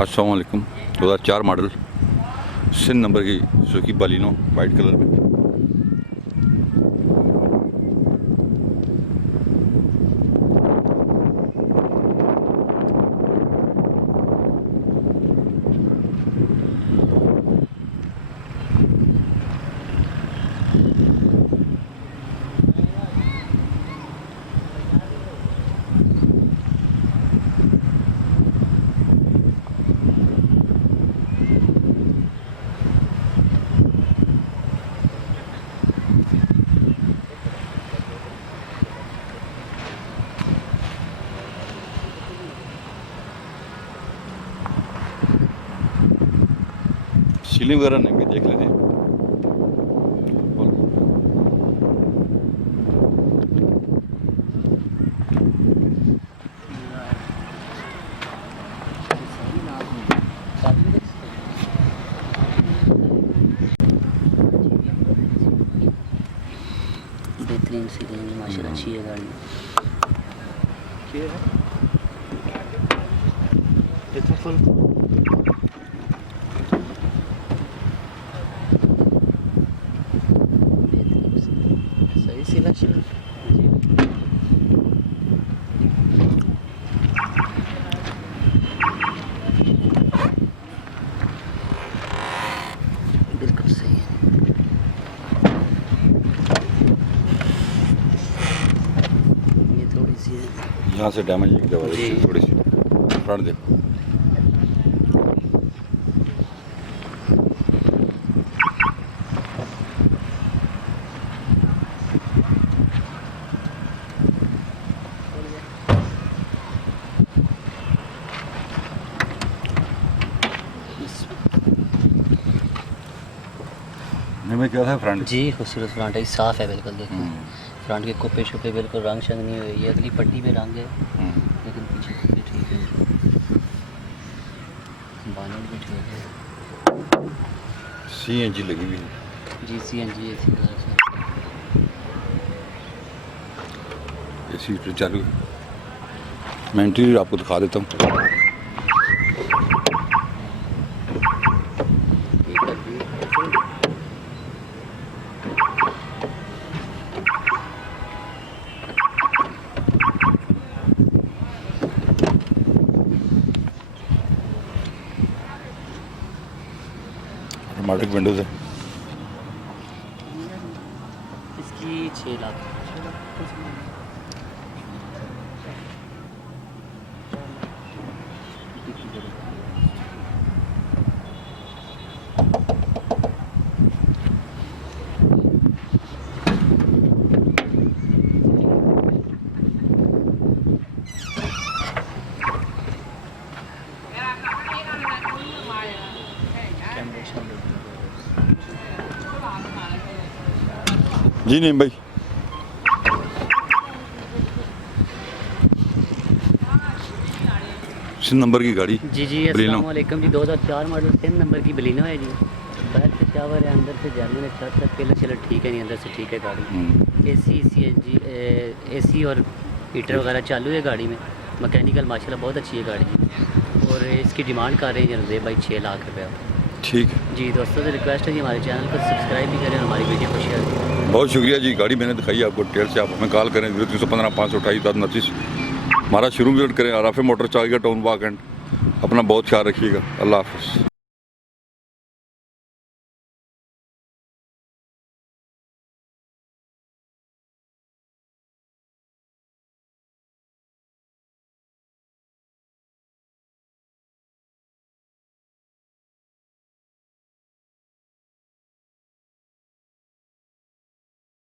अस्सलाम वालेकुम। 2004 model Sindh number की सुजुकी बालिनो वाइट कलर में। सीलिंग वगैरह नहीं भी देख लेते हैं। बेहतरीन सीलिंग माशाल्लाह अच्छी है गाड़ी। सही सिलेक्शन बिल्कुल सही है। ये थोड़ी सी है यहाँ से डैमेज एक दवा थोड़ी सी फ्रंट देखो। में क्या है फ्रंट जी खूबसूरत फ्रंट है, साफ़ है बिल्कुल। देखिए फ्रंट के कुप्पे शुप्पे बिल्कुल रंग शंग नहीं हुई है। अगली पट्टी में रंग है लेकिन पीछे कुप्पे ठीक है। बानट भी ठीक है। CNG लगी हुई है जी CNG AC कलर से। AC पे चालू है। मैं इंटीरियर आपको दिखा देता हूँ। ऑटोमेटिक विंडोज है। इसकी 6 लाख। जी नहीं भाई सिंध नंबर की गाड़ी जी अस्सलाम वालेकुम जी। 2004 मॉडल सिंध नंबर की बलिनो है जी। बाहर से शावर है, अंदर से जाने में छत तक पहले चलो ठीक है, नहीं अंदर से ठीक है गाड़ी। AC CNG AC और हीटर वगैरह चालू है गाड़ी में। मैकेनिकल माशाल्लाह बहुत अच्छी है गाड़ी और इसकी डिमांड कर रहे हैं जनाब भाई 6 लाख रुपया। ठीक है जी दोस्तों से रिक्वेस्ट है कि हमारे चैनल को सब्सक्राइब भी करें और हमारी वीडियो को शेयर करें। बहुत शुक्रिया जी। गाड़ी मैंने दिखाई आपको डिटेल से। आप हमें कॉल करें 0315 528 729। हमारा शोरूम विजिट करें। आराफे मोटर चाहिए टाउन वाक एंड। अपना बहुत ख्याल रखिएगा। अल्लाह हाफ़िज़।